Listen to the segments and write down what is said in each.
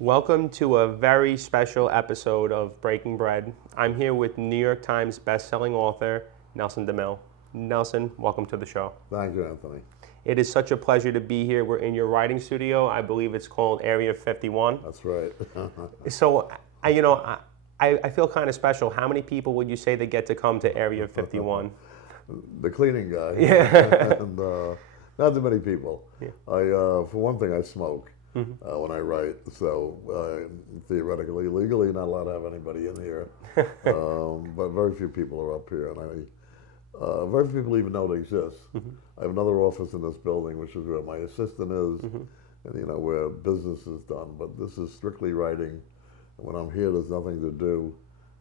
Welcome to a very special episode of Breaking Bread. I'm here with New York Times bestselling author Nelson DeMille. Nelson, welcome to the show. Thank you, Anthony. It is such a pleasure to be here. We're in your writing studio. I believe it's called Area 51. That's right. So, I feel kind of special. How many people would you say that get to come to Area 51? The cleaning guy. Yeah. And not too many people. Yeah. For one thing, I smoke when I write, so theoretically, legally, not allowed to have anybody in here. But very few people are up here, and very few people even know it exists. I have another office in this building, which is where my assistant is, and where business is done. But this is strictly writing. And when I'm here, there's nothing to do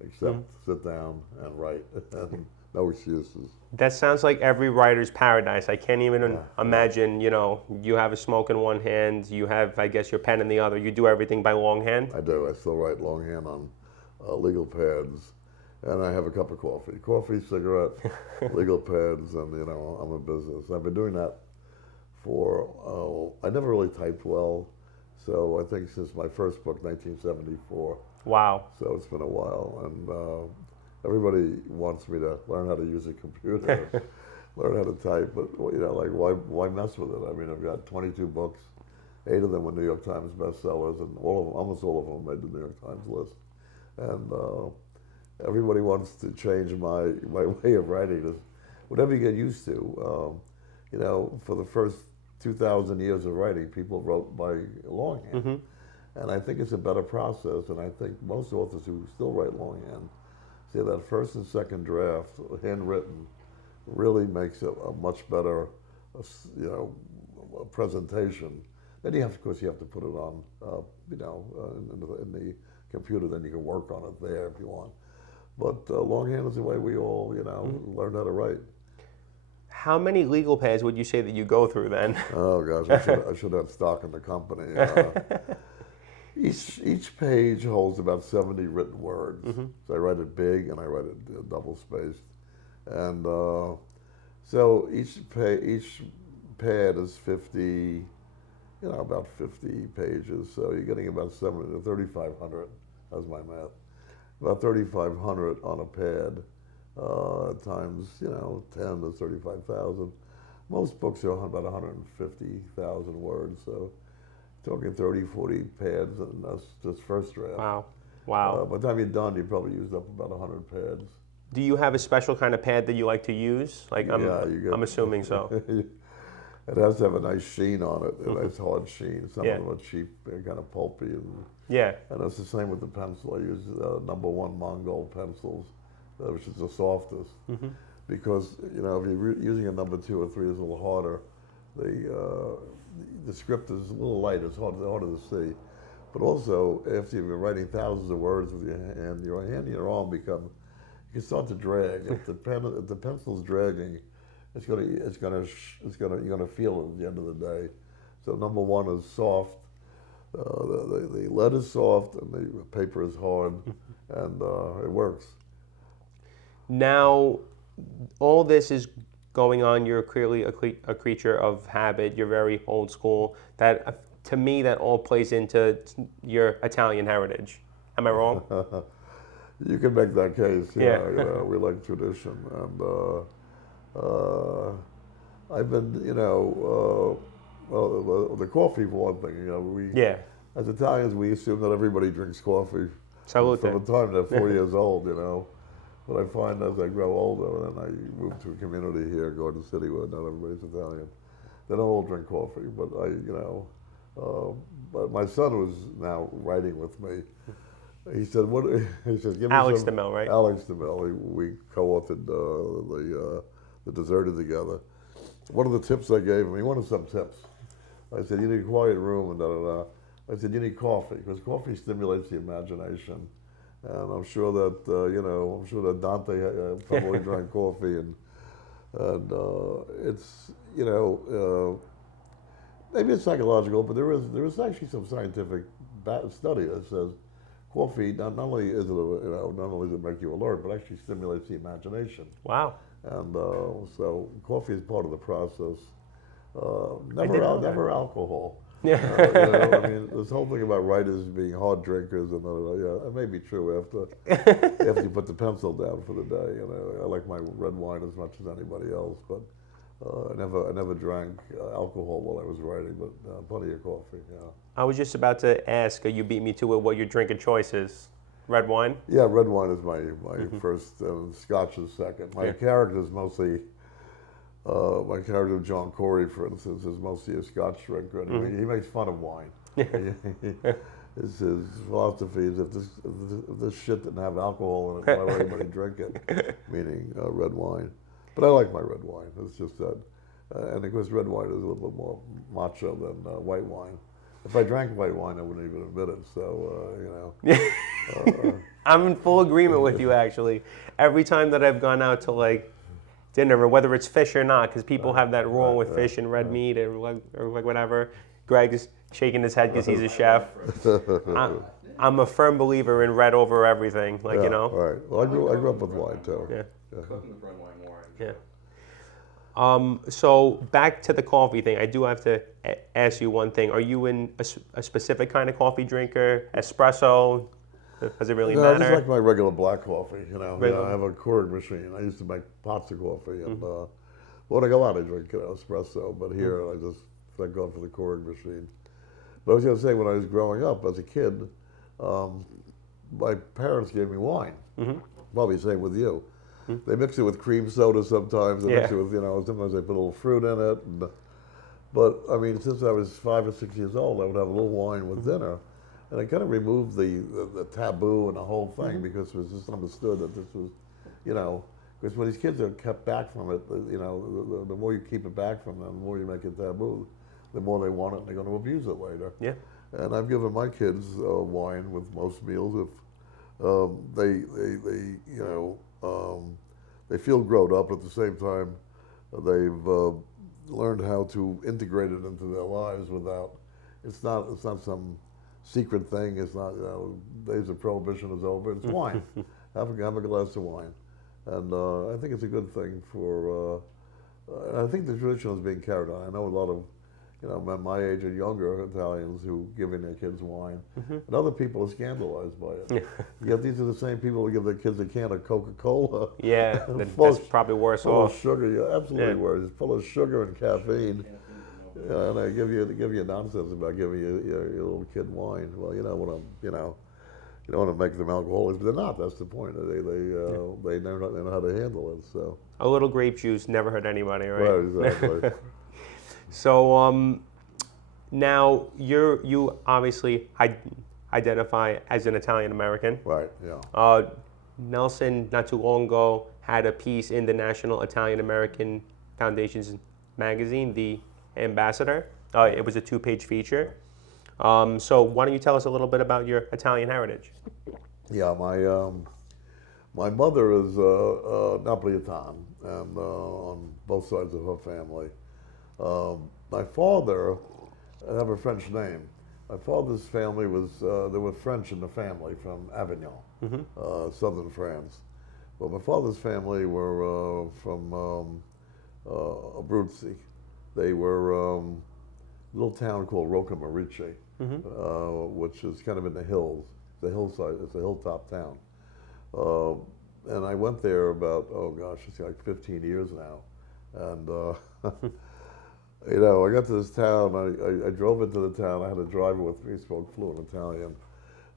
except sit down and write. And no excuses. That sounds like every writer's paradise. I can't even imagine, you have a smoke in one hand, you have, I guess, your pen in the other. You do everything by longhand? I do. I still write longhand on legal pads. And I have a cup of coffee, cigarette, legal pads, and, I'm a business. I've been doing that for, I never really typed well. So I think since my first book, 1974. Wow. So it's been a while. And everybody wants me to learn how to use a computer, learn how to type, but why mess with it? I mean, I've got 22 books, 8 of them were New York Times bestsellers, and almost all of them made the New York Times list. And everybody wants to change my way of writing. Whatever you get used to, for the first 2,000 years of writing, people wrote by longhand, and I think it's a better process. And I think most authors who still write longhand. See, that first and second draft, handwritten, really makes a much better, presentation. Then of course, you have to put it on, in the computer. Then you can work on it there if you want. But longhand is the way we all, learn how to write. How many legal pads would you say that you go through then? Oh gosh, I should have stock in the company. Each page holds about 70 written words. So I write it big and I write it double spaced. And so each pad is 50, about 50 pages. So you're getting about 3,500, that's my math. About 3,500 on a pad times, 10 to 35,000. Most books are about 150,000 words. So talking 30, 40 pads, and that's just first draft. Wow. By the time you're done, you probably used up about 100 pads. Do you have a special kind of pad that you like to use? I'm assuming so. It has to have a nice sheen on it, a nice hard sheen. Some of them are cheap, they're kind of pulpy. And it's the same with the pencil. I use #1 Mongol pencils, which is the softest. Because, if you're using a #2 or 3, it's a little harder. The script is a little light, it's harder to see. But also, after you've been writing thousands of words with your hand and your arm you can start to drag. If the pencil's dragging, you're gonna feel it at the end of the day. So #1 is soft. The lead is soft and the paper is hard, and it works. Now, all this is going on. You're clearly a creature of habit. You're very old school. That, to me, that all plays into your Italian heritage. Am I wrong? You can make that case. We like tradition, and I've been, the coffee for one thing. As Italians, we assume that everybody drinks coffee Salute. from the time they're 4 years old. But I find as I grow older, and I move to a community here, go to the city where not everybody's Italian, they don't all drink coffee. But but my son, who's now writing with me, he said, give me Alex some. DeMille, right? Alex DeMille. We co-authored the Deserter together. One of the tips I gave him, he wanted some tips. I said, you need a quiet room and da-da-da. I said, you need coffee, because coffee stimulates the imagination. And I'm sure that Dante probably drank coffee, and it's, maybe it's psychological, but there is actually some scientific study that says coffee not only is it make you alert, but actually stimulates the imagination. Wow. And so coffee is part of the process. Never alcohol. I mean, this whole thing about writers being hard drinkers and yeah, it may be true after you put the pencil down for the day. I like my red wine as much as anybody else, but I never drank alcohol while I was writing, but plenty of coffee. Yeah. I was just about to ask, you beat me to it, what your drinking choice is. Red wine? Yeah, red wine is my first, Scotch is second. My character is mostly, my character John Corey, for instance, is mostly a Scotch drinker. And he makes fun of wine. His philosophy is if this shit didn't have alcohol in it, why would anybody drink it? Meaning red wine. But I like my red wine. It's just that, and of course red wine is a little bit more macho than white wine. If I drank white wine, I wouldn't even admit it. So, I'm in full agreement with you, actually. Every time that I've gone out to like dinner, or whether it's fish or not, because people have that rule with fish and red meat or like whatever. Greg is shaking his head because he's a chef. I'm a firm believer in red over everything. Like, Right. Well, I grew up with wine too. Yeah. Cooking with red wine more. Yeah. So back to the coffee thing, I do have to ask you one thing. Are you in a specific kind of coffee drinker? Espresso? Does it really I matter? just like my regular black coffee. Regular. I have a Keurig machine. I used to make pots of coffee, and when I go out, I drink espresso. But here, I just thank God for the Keurig machine. But I was going to say, when I was growing up as a kid, my parents gave me wine. Probably the same with you. They mix it with cream soda sometimes. They mix it with, sometimes they put a little fruit in it. But I mean, since I was 5 or 6 years old, I would have a little wine with dinner. And I kind of removed the taboo and the whole thing because it was just understood that this was, because when these kids are kept back from it, the more you keep it back from them, the more you make it taboo, the more they want it and they're going to abuse it later. Yeah. And I've given my kids wine with most meals if they feel grown up. At the same time, they've learned how to integrate it into their lives without. It's not some secret thing. It's not. Days of prohibition is over. It's wine. Have a glass of wine, and I think it's a good thing for. I think the tradition is being carried on. I know a lot of. My age and younger Italians who giving their kids wine, and other people are scandalized by it. Yet these are the same people who give their kids a can of Coca-Cola. Yeah, that's probably worse full off. of sugar, absolutely worse. It's full of sugar and caffeine. And they give you nonsense about giving your little kid wine. Well, you don't want to make them alcoholics, but they're not. That's the point. They know how to handle it. So a little grape juice never hurt anybody, right? Right, exactly. So now you obviously identify as an Italian American. Right. Yeah. Nelson, not too long ago, had a piece in the National Italian American Foundation's magazine, The Ambassador. It was a 2-page feature. So why don't you tell us a little bit about your Italian heritage? Yeah, my mother is Napolitan, and on both sides of her family. My father, I have a French name. My father's family was, there were French in the family from Avignon, southern France. But my father's family were from Abruzzi. They were a little town called Rocca Marice, which is kind of in the hills. The hillside, it's a hilltop town. And I went there about, it's like 15 years now. And I got to this town. I drove into the town. I had a driver with me, spoke fluent Italian,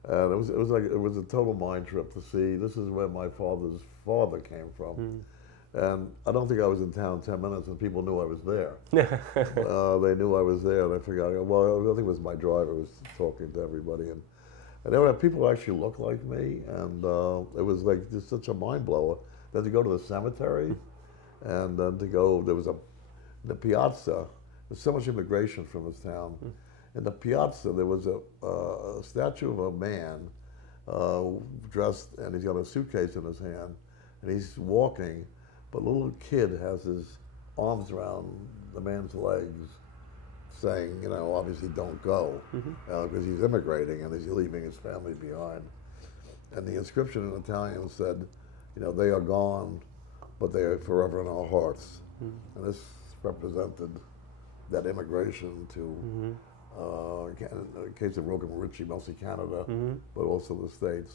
and it was a total mind trip to see. This is where my father's father came from, and I don't think I was in town 10 minutes, and people knew I was there. They knew I was there, and I figured, well, I think it was my driver who was talking to everybody, and there were people who actually looked like me, and it was like just such a mind blower. Then to go to the cemetery, and then to go, there was the piazza. There's so much immigration from this town. In the piazza, there was a statue of a man dressed, and he's got a suitcase in his hand, and he's walking, but a little kid has his arms around the man's legs, saying, obviously don't go, because he's immigrating and he's leaving his family behind. And the inscription in Italian said, they are gone, but they are forever in our hearts. And this represented that immigration to in the case of Roca Ritchie, mostly Canada, but also the States.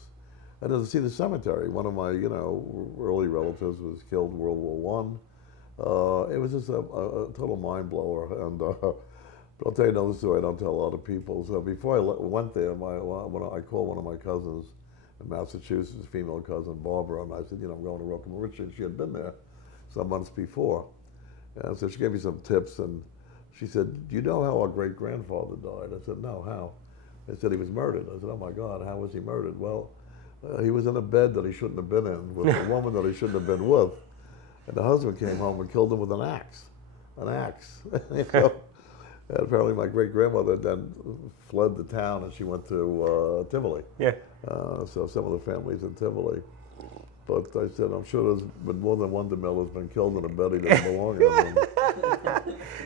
And then to see the cemetery, one of my, early relatives was killed in World War One. It was just a total mind blower. And but I'll tell you another story I don't tell a lot of people. So before I went there, I called one of my cousins in Massachusetts, a female cousin, Barbara, and I said, I'm going to Roca Ritchie. And she had been there some months before. And so she gave me some tips, and she said, do you know how our great-grandfather died? I said, no, how? They said he was murdered. I said, oh my God, how was he murdered? Well, he was in a bed that he shouldn't have been in with a woman that he shouldn't have been with. And the husband came home and killed him with an axe. An axe. And apparently my great-grandmother then fled the town and she went to Tivoli. Yeah. So some of the families in Tivoli. But I said, I'm sure there's been more than one DeMille has been killed in a bed he didn't belong in.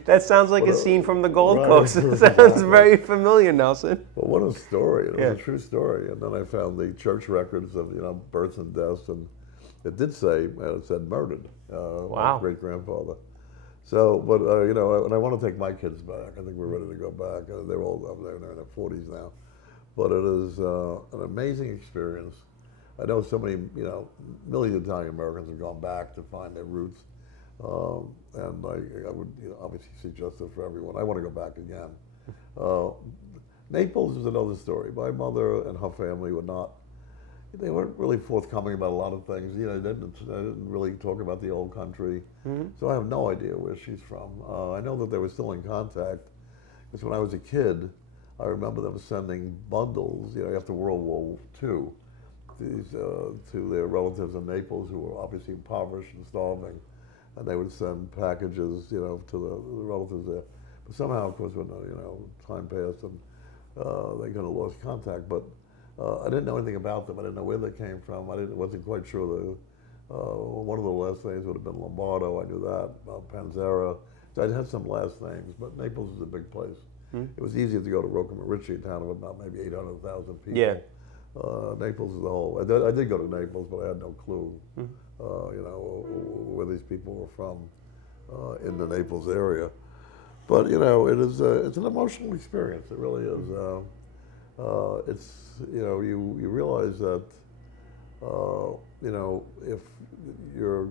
That sounds like a scene from the Gold Coast. It sounds very familiar, Nelson. Well, what a story. It was a true story. And then I found the church records of, births and deaths, and it did say, it said murdered. Wow. My great-grandfather. So, but, and I want to take my kids back. I think we're ready to go back. They're all up there, they're in their 40s now. But it is an amazing experience. I know so many, millions of Italian Americans have gone back to find their roots. And I would obviously suggest it for everyone. I want to go back again. Naples is another story. My mother and her family they weren't really forthcoming about a lot of things. They didn't really talk about the old country. So I have no idea where she's from. I know that they were still in contact, because when I was a kid, I remember them sending bundles, after World War II, to their relatives in Naples who were obviously impoverished and starving. And they would send packages, to the relatives there. But somehow, of course, when time passed and they kind of lost contact. But I didn't know anything about them. I didn't know where they came from. Wasn't quite sure. One of the last names would have been Lombardo. I knew that. Panzera. So I had some last names. But Naples is a big place. It was easier to go to Roca Ritchie, a town of about maybe 800,000 people. Yeah. Naples is the whole. I did go to Naples, but I had no clue, where these people were from in the Naples area. But it is it's an emotional experience. It really is. It's you realize that if your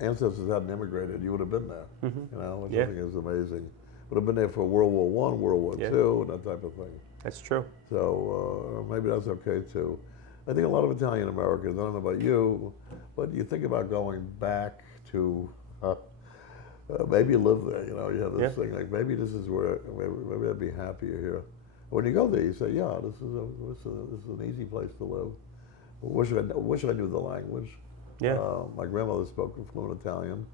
ancestors hadn't immigrated, you would have been there. Which I think is amazing. Would have been there for World War One, World War II, and that type of thing. That's true. So maybe that's okay too. I think a lot of Italian Americans, I don't know about you, but you think about going back to, maybe you live there, you have this thing, like maybe this is where, maybe I'd be happier here. When you go there, you say, yeah, this is an easy place to live. Wish I knew the language. Yeah. My grandmother spoke fluent Italian.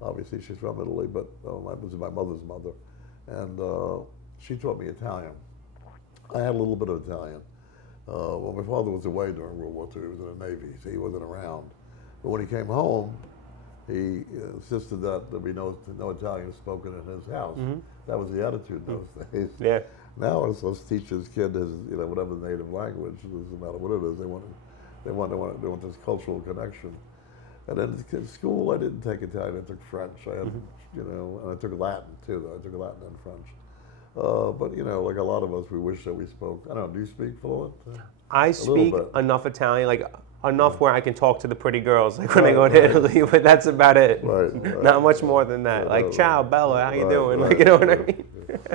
Obviously, she's from Italy, but this is my mother's mother. And she taught me Italian. I had a little bit of Italian. Well, my father was away during World War II. He was in the Navy, so he wasn't around. But when he came home, he insisted that there be no Italian spoken in his house. That was the attitude in those days. Yeah. Now, let's teach his kid his, whatever native language. It doesn't matter what it is. They want this cultural connection. And then in school, I didn't take Italian. I took French. I had, and I took Latin too. I took Latin and French. But like a lot of us, we wish that we spoke. I don't know. Do you speak fluent? I speak enough Italian, like enough where I can talk to the pretty girls, like when I go to Italy. But that's about it. Right. Not much more than that. Like, ciao, Bella, how you doing? Like, you know what I mean?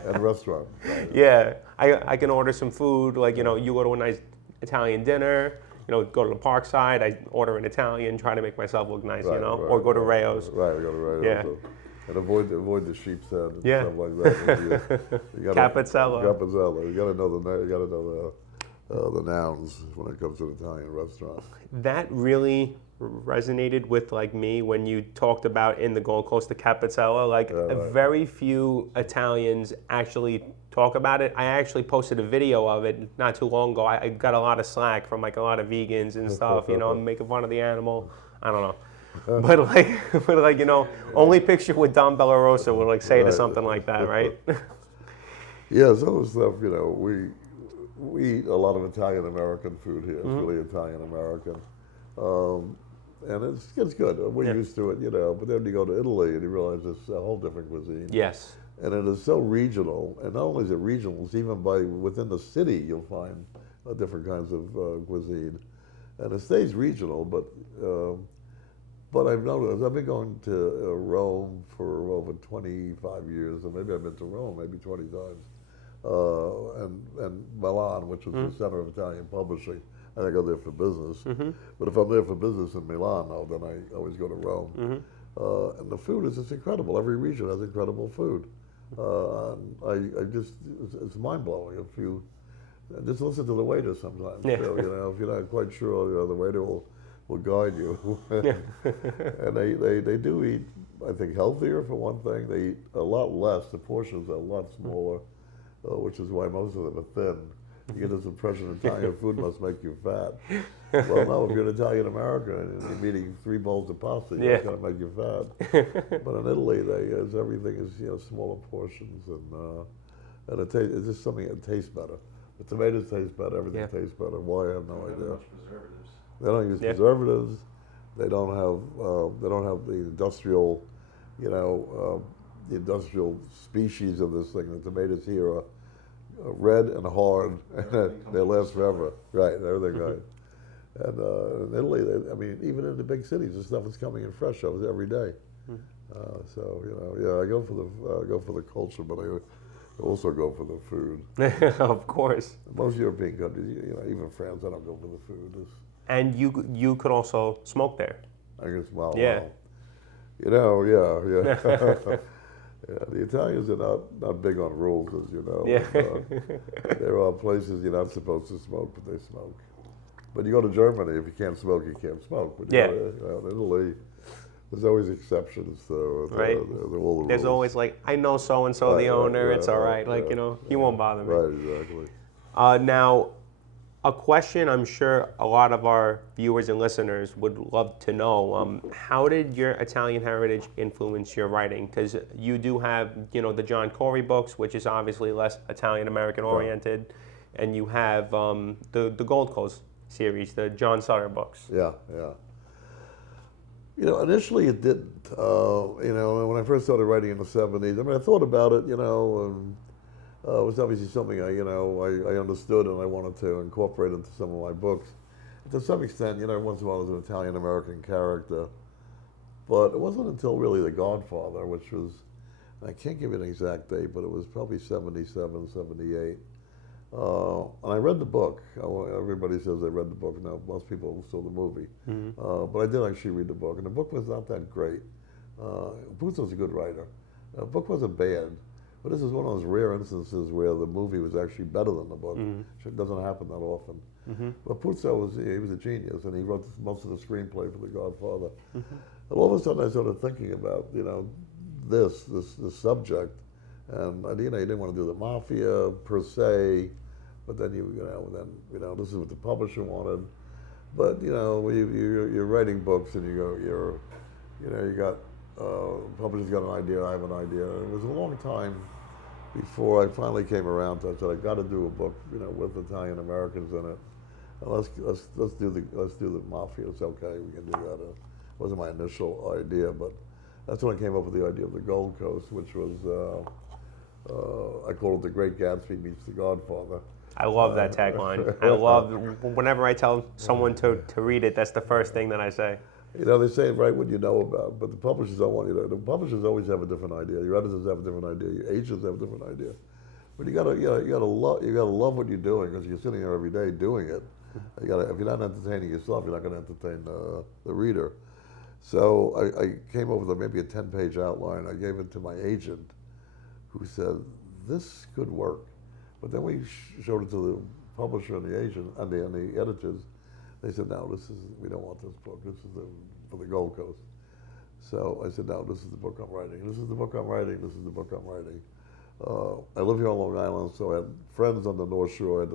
And restaurant. Yeah, I can order some food. Like, you go to a nice Italian dinner. Go to the park side, I order in Italian, try to make myself look nice, or go to Rayo's. Right, go to Rayo's. Yeah. And avoid the sheep's head and stuff like that. Capizella. Capizella. You got to know the nouns when it comes to an Italian restaurant. That really resonated with me when you talked about in the Gold Coast the Capizella. Very few Italians actually talk about it. I actually posted a video of it not too long ago. I got a lot of slack from a lot of vegans and stuff, making fun of the animal. I don't know. But only picture with Don Bellarosa would say to something like that, right? Yeah, some of the stuff, we eat a lot of Italian American food here. It's really Italian American. And it's good. We're used to it, but then you go to Italy and you realize it's a whole different cuisine. Yes. and it is so regional. And not only is it regional, it's even within the city you'll find different kinds of cuisine, and it stays regional. But I've noticed I've been going to Rome for over 25 years, and maybe I've been to Rome maybe 20 times, and Milan, which was the center of Italian publishing. I go there for business. But if I'm there for business in Milan, then I always go to Rome. And the food is just incredible. Every region has incredible food. It's mind blowing. If you just listen to the waiter sometimes. Yeah. Too, if you're not quite sure, the waiter will guide you. And they do eat, I think, healthier for one thing. They eat a lot less. The portions are a lot smaller, which is why most of them are thin. You get this impression Italian food must make you fat. Well, no, if you're an Italian American and you're eating 3 bowls of pasta, it's going to make you fat. But in Italy, everything is smaller portions, and it's just something that tastes better. The tomatoes taste better, everything tastes better. Why, I have no idea. Much preservatives. They don't use preservatives. They don't have the industrial, the industrial species of this thing. The tomatoes here are red and hard, and they last forever. Right, everything right. And in Italy, even in the big cities, the stuff is coming in fresh every day. I go for the culture, but I also go for the food. Of course. Most European countries, even France, I don't go for the food. And you could also smoke there. I can smell. Yeah. Yeah. Yeah, the Italians are not big on rules, as you know. Yeah. There are places you're not supposed to smoke, but they smoke. But you go to Germany, if you can't smoke, you can't smoke. But Yeah. In Italy, there's always exceptions. So Right. all the There's rules. always like, I know so-and-so, the owner, it's all right. Like, he won't bother me. Right, exactly. Now, a question I'm sure a lot of our viewers and listeners would love to know, how did your Italian heritage influence your writing? Because you do have, the John Corey books, which is obviously less Italian-American oriented, and you have the Gold Coast series, the John Sutter books. Yeah. Initially it didn't. When I first started writing in the 70s, I thought about it, it was obviously something I understood and I wanted to incorporate into some of my books. To some extent, once in a while I was an Italian-American character. But it wasn't until really The Godfather, which was, I can't give you an exact date, but it was probably 77, 78. And I read the book. Everybody says they read the book. No, most people saw the movie. But I did actually read the book, and the book was not that great. Puzo's a good writer. The book wasn't bad. But this is one of those rare instances where the movie was actually better than the book. It doesn't happen that often. But Puzo was a genius, and he wrote most of the screenplay for The Godfather. And all of a sudden I started thinking about, this subject. And he didn't want to do the mafia per se, but then this is what the publisher wanted. But you're writing books, and you got publisher's got an idea, I have an idea. And it was a long time before I finally came around to. I said I got to do a book, with Italian Americans in it. And let's do the mafia. It's okay, we can do that. It wasn't my initial idea, but that's when I came up with the idea of the Gold Coast, which was I call it The Great Gatsby meets The Godfather. I love that tagline. I love, whenever I tell someone to read it, that's the first thing that I say. They say write what you know about, but the publishers don't want you to. The publishers always have a different idea. Your editors have a different idea. Your agents have a different idea. But you gotta love what you're doing, because you're sitting there every day doing it. If you're not entertaining yourself, you're not going to entertain the reader. So I came up with maybe a 10-page outline. I gave it to my agent, who said this could work. But then we showed it to the publisher and the agent and the editors. They said, no, we don't want this book. This is for the Gold Coast. So I said, no, this is the book I'm writing. This is the book I'm writing. This is the book I'm writing. I live here on Long Island, so I had friends on the North Shore. I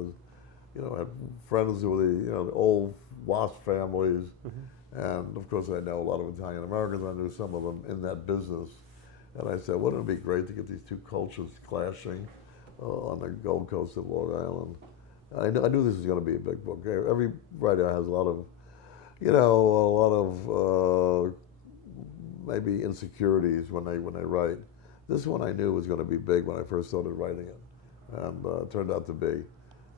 had friends who were the old WASP families. And of course, I know a lot of Italian Americans. I knew some of them in that business. And I said, wouldn't it be great to get these two cultures clashing on the Gold Coast of Long Island? I knew this was going to be a big book. Every writer has a lot of maybe insecurities when they write. This one I knew was going to be big when I first started writing it, and it turned out to be.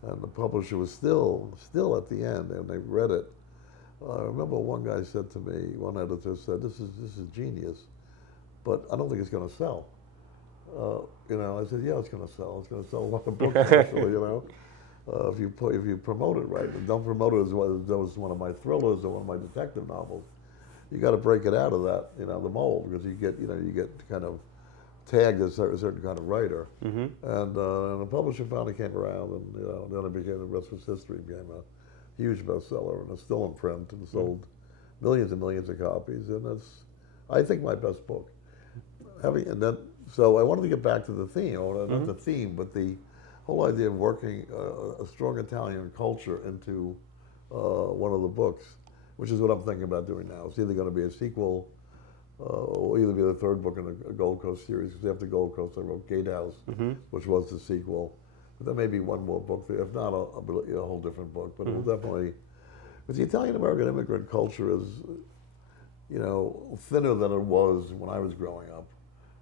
And the publisher was still at the end, and they read it. I remember one guy said to me, one editor said, "This is genius, but I don't think it's going to sell." I said, "Yeah, it's going to sell. It's going to sell a lot of books, actually, if you promote it right. And don't promote it as well as one of my thrillers or one of my detective novels. You got to break it out of that, the mold, because you get kind of tagged as a certain kind of writer." Mm-hmm. And the publisher finally came around, and then it became, the rest was history. It became a huge bestseller, and it's still in print and sold millions and millions of copies. And it's, I think, my best book. So I wanted to get back to the theme, or not the theme, but the whole idea of working a strong Italian culture into one of the books, which is what I'm thinking about doing now. It's either going to be a sequel, or either be the third book in a Gold Coast series, because after Gold Coast I wrote Gatehouse, which was the sequel. But there may be one more book there. If not, I'll be a whole different book. But it will definitely, but the Italian-American immigrant culture is, thinner than it was when I was growing up.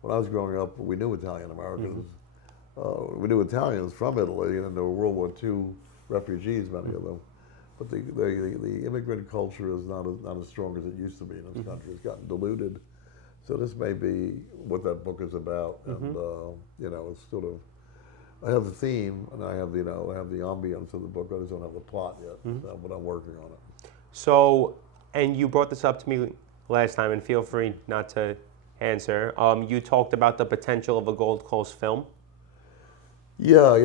When I was growing up, we knew Italian-Americans. We knew Italians from Italy, and there were World War II refugees, many of them. But the immigrant culture is not as strong as it used to be in this country. It's gotten diluted. So this may be what that book is about. And it's sort of, I have the theme, and I have the ambience of the book. I just don't have the plot yet, but I'm working on it. So, and you brought this up to me last time, and feel free not to answer. You talked about the potential of a Gold Coast film. Yeah,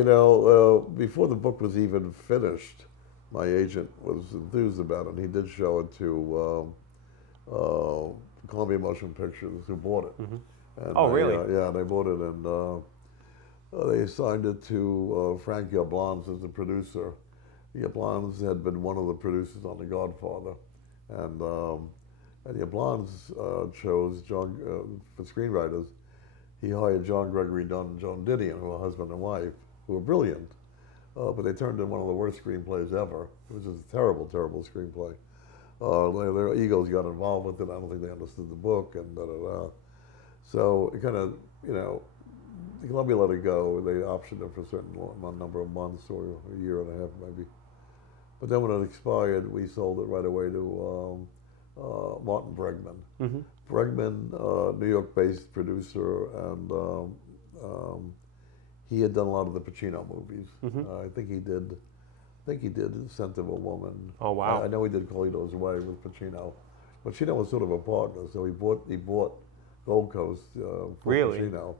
before the book was even finished, my agent was enthused about it, and he did show it to Columbia Motion Pictures, who bought it. And really? Yeah, they bought it, and they assigned it to Frank Yablans as the producer. Yablans had been one of the producers on The Godfather, and Yablans chose for screenwriters. He hired John Gregory Dunn and Joan Didion, who were husband and wife, who were brilliant, but they turned in one of the worst screenplays ever. It was just a terrible, terrible screenplay. Their egos got involved with it. I don't think they understood the book, and da-da-da. So it kind of, Columbia let it go. They optioned it for a certain number of months, or a year and a half maybe. But then when it expired, we sold it right away to Martin Bregman. Bregman, New York-based producer, and he had done a lot of the Pacino movies. I think he did Scent of a Woman. Oh wow! I know he did Carlito's Way with Pacino. Pacino was sort of a partner, so he bought Gold Coast for really? Pacino.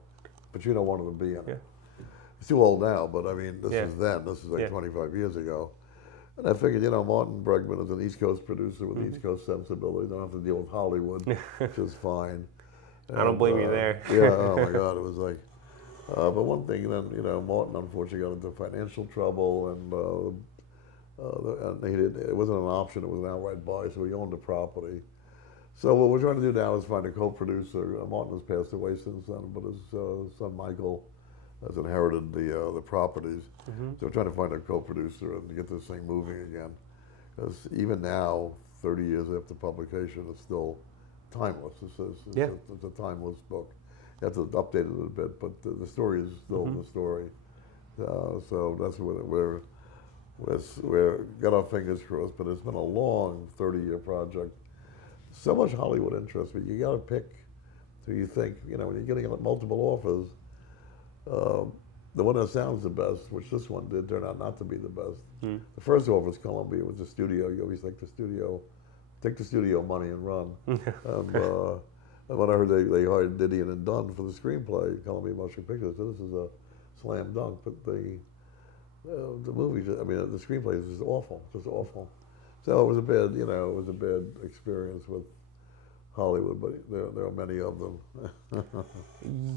Pacino wanted to be in it. Yeah. He's too old now, but I mean, this is then. This is like 25 years ago. And I figured, Martin Bregman is an East Coast producer with East Coast sensibility. Don't have to deal with Hollywood, which is fine. I don't blame you there. Yeah, oh my God, it was like. But one thing, then, Martin unfortunately got into financial trouble, and it wasn't an option, it was an outright buy, so he owned the property. So what we're trying to do now is find a co-producer. Martin has passed away since then, but his son Michael has inherited the properties. So we're trying to find a co-producer and get this thing moving again. Because even now, 30 years after publication, it's still timeless. It's a timeless book. You have to update it a bit, but the story is still the story. So that's where we're got our fingers crossed, but it's been a long 30-year project. So much Hollywood interest, but you got to pick who you think, when you're getting multiple offers, the one that sounds the best, which this one did turn out not to be the best. The first offer was Columbia, it was the studio. You always take the studio money and run. And when I heard they hired Didion and Dunn for the screenplay, Columbia Motion Pictures, so this is a slam dunk. But the movie, the screenplay is just awful, So it was a bad experience with Hollywood, but there are many of them.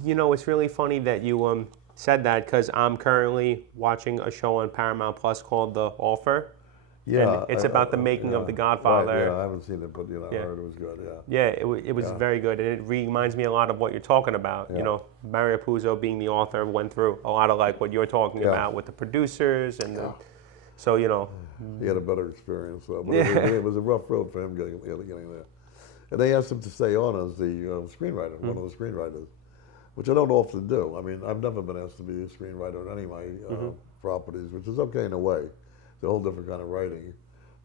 It's really funny that you said that, because I'm currently watching a show on Paramount Plus called The Offer. Yeah, and it's about the making of The Godfather. Right, yeah, I haven't seen it, but I heard it was good. Yeah, it was very good, and it reminds me a lot of what you're talking about. Mario Puzo, being the author, went through a lot of like what you're talking about with the producers, and so he had a better experience though. But it was a rough road for him getting there. And they asked him to stay on as the screenwriter, one of the screenwriters. which I don't often do. I mean, I've never been asked to be a screenwriter on any of my properties, which is okay in a way. It's a whole different kind of writing.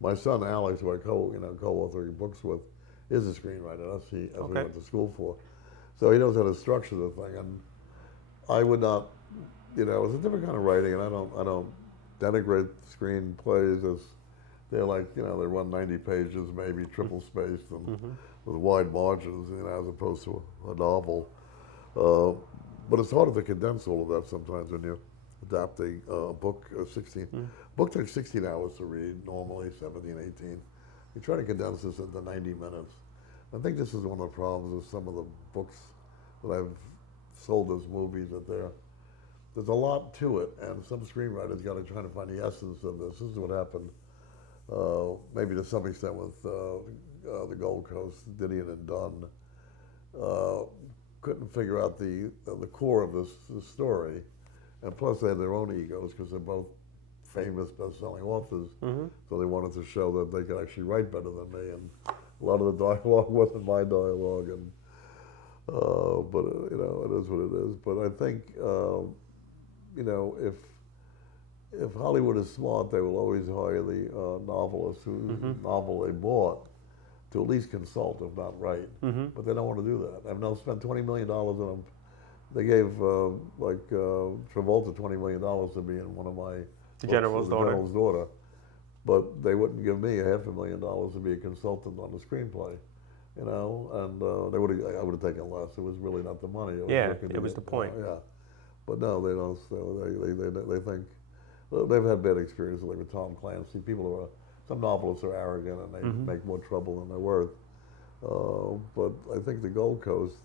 My son Alex, who I co-authoring books with, is a screenwriter. That's we went to school for. So he knows how to structure the thing, and I would not, it's a different kind of writing, and I don't denigrate screenplays as they're like, they run 90 pages, maybe triple spaced and with wide margins, as opposed to a novel. But it's harder to condense all of that sometimes when you're adapting a book. 16 book takes 16 hours to read, normally 17, 18. You try to condense this into 90 minutes. I think this is one of the problems with some of the books that I've sold as movies, that there's a lot to it, and some screenwriters got to try to find the essence of this. This is what happened, maybe to some extent with the Gold Coast, Didion and Dunn. Couldn't figure out the core of this story, and plus they had their own egos because they're both famous best-selling authors, so they wanted to show that they could actually write better than me, and a lot of the dialogue wasn't my dialogue, and but it is what it is. But I think if Hollywood is smart, they will always hire the novelist whose novel they bought to at least consult, if not write. But they don't want to do that. I mean, they'll spend $20 million on them. They gave Travolta $20 million to be in one of my The General's Daughter. But they wouldn't give me $500,000 to be a consultant on the screenplay, and I would have taken less. It was really not the money. It was the point. But no, they don't. They think they've had bad experiences like with Tom Clancy. Some novelists are arrogant and they make more trouble than they're worth. But I think the Gold Coast,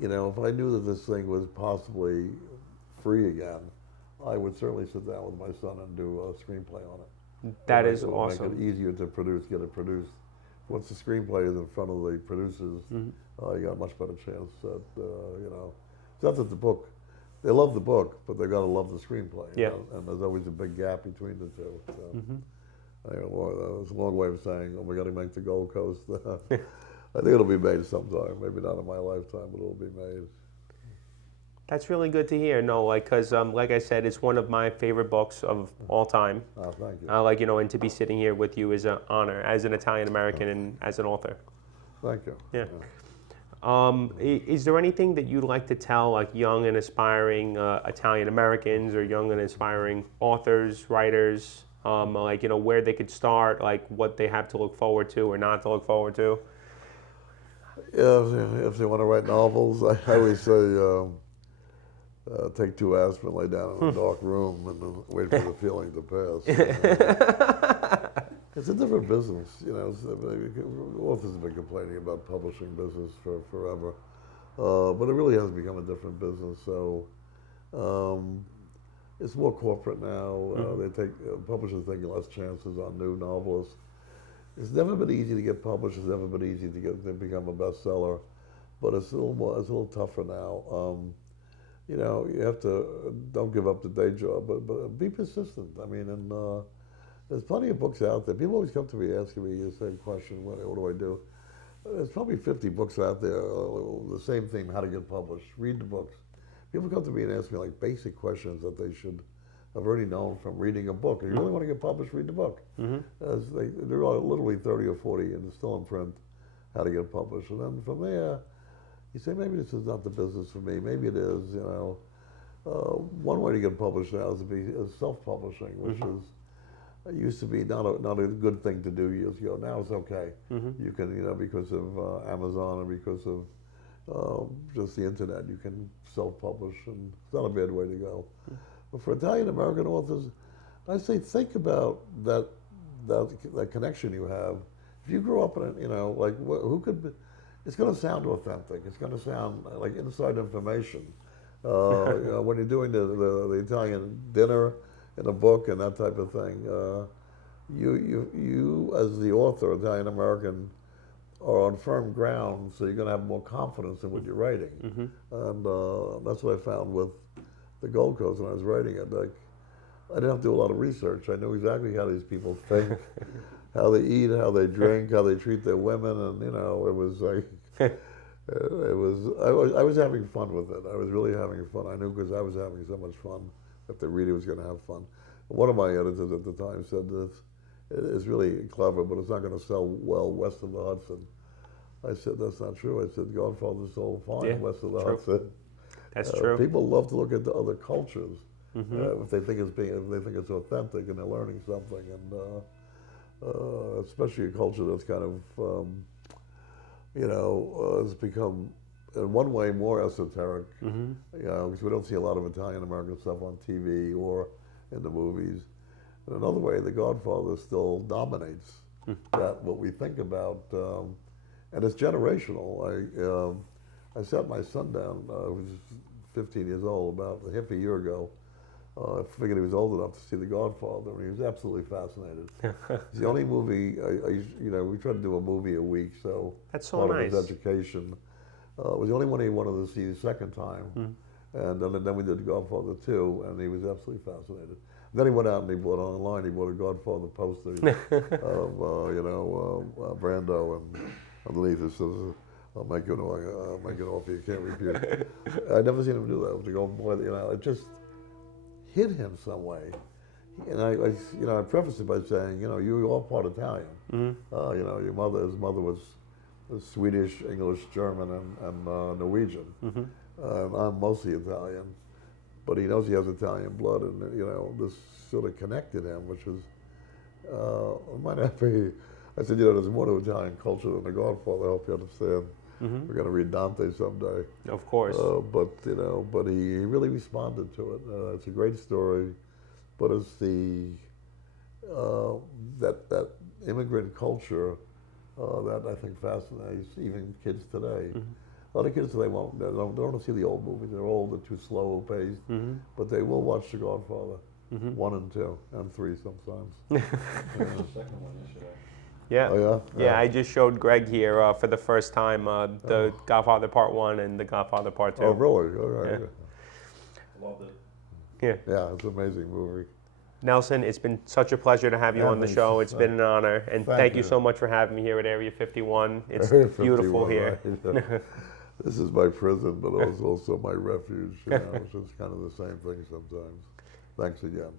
if I knew that this thing was possibly free again, I would certainly sit down with my son and do a screenplay on it. That is awesome. Make it easier to get it produced. Once the screenplay is in front of the producers, you got a much better chance at, It's not that the book, they love the book, but they've got to love the screenplay. And there's always a big gap between the two. So. It's a long way of saying, we got to make the Gold Coast. I think it'll be made sometime. Maybe not in my lifetime, but it'll be made. That's really good to hear. No, because like I said, it's one of my favorite books of all time. Oh, thank you. And to be sitting here with you is an honor as an Italian American and as an author. Thank you. Yeah. Is there anything that you'd like to tell, like young and aspiring Italian Americans or young and aspiring authors, writers, where they could start, like what they have to look forward to or not to look forward to? Yeah, if they want to write novels, I always say take 2 aspirin, lay down in a dark room, and wait for the feeling to pass. It's a different business, authors have been complaining about publishing business for forever, but it really has become a different business. So it's more corporate now. Publishers taking less chances on new novelists. It's never been easy to get published. It's never been easy to become a bestseller, but it's a little tougher now. You have to don't give up the day job, but be persistent. I mean, and there's plenty of books out there. People always come to me asking me the same question: what do I do? There's probably 50 books out there, the same theme: how to get published. Read the books. People come to me and ask me like basic questions that they should have already known from reading a book. If you really want to get published, read the book. There are literally 30 or 40, and it's still in print, how to get published. And then from there, you say, maybe this is not the business for me. Maybe it is. One way to get published now is self-publishing, which used to be not a good thing to do years ago. Now it's okay. You can, because of Amazon and because of just the internet, you can self-publish, and it's not a bad way to go. But for Italian American authors, I say think about that connection you have. If you grew up in who could? It's going to sound authentic. It's going to sound like inside information. When you're doing the Italian dinner in a book and that type of thing, you as the author, Italian American, are on firm ground, so you're going to have more confidence in what you're writing. And that's what I found with the Gold Coast when I was writing it. Like, I didn't have to do a lot of research. I knew exactly how these people think, how they eat, how they drink, how they treat their women, and it was like, I was having fun with it. I was really having fun. I knew because I was having so much fun that the reader was going to have fun. One of my editors at the time said this, it's really clever, but it's not going to sell well west of the Hudson. I said, that's not true. I said, Godfather sold fine west of the Hudson. That's true. People love to look at the other cultures if they think it's authentic and they're learning something, and especially a culture that's kind of has become in one way more esoteric. Because we don't see a lot of Italian American stuff on TV or in the movies. In another way, The Godfather still dominates that what we think about, and it's generational. I sat my son down, who's 15 years old, about half a year ago. I figured he was old enough to see The Godfather, and he was absolutely fascinated. It's the only movie, we try to do a movie a week, so that's so part nice. of his education. It was the only one he wanted to see the second time. And then we did Godfather 2, and he was absolutely fascinated. Then he went out and he bought online, he bought a Godfather poster of, Brando, and underneath it says, I'll make it off you, can't refuse. I'd never seen him do that. To go, it just hit him some way. And I prefaced it by saying, you are part Italian. His mother was Swedish, English, German, and Norwegian. And I'm mostly Italian, but he knows he has Italian blood, and this sort of connected him, which was might not be. I said, there's more to Italian culture than The Godfather. I hope you understand. We're going to read Dante someday. Of course. But he really responded to it. It's a great story, but it's that immigrant culture that I think fascinates even kids today. A lot of kids today they don't want to see the old movies. They're old, they're too slow paced, but they will watch The Godfather 1 and 2 and 3 sometimes. The second one yesterday. Yeah. Oh, yeah? I just showed Greg here for the first time the Godfather Part 1 and the Godfather Part 2. Oh, really? All right. Loved it. Yeah. Yeah, it's an amazing movie. Nelson, it's been such a pleasure to have you on the show. It's been an honor. And thank you so much for having me here at Area 51. It's beautiful here. Right. This is my prison, but it's also my refuge. It's just kind of the same thing sometimes. Thanks again.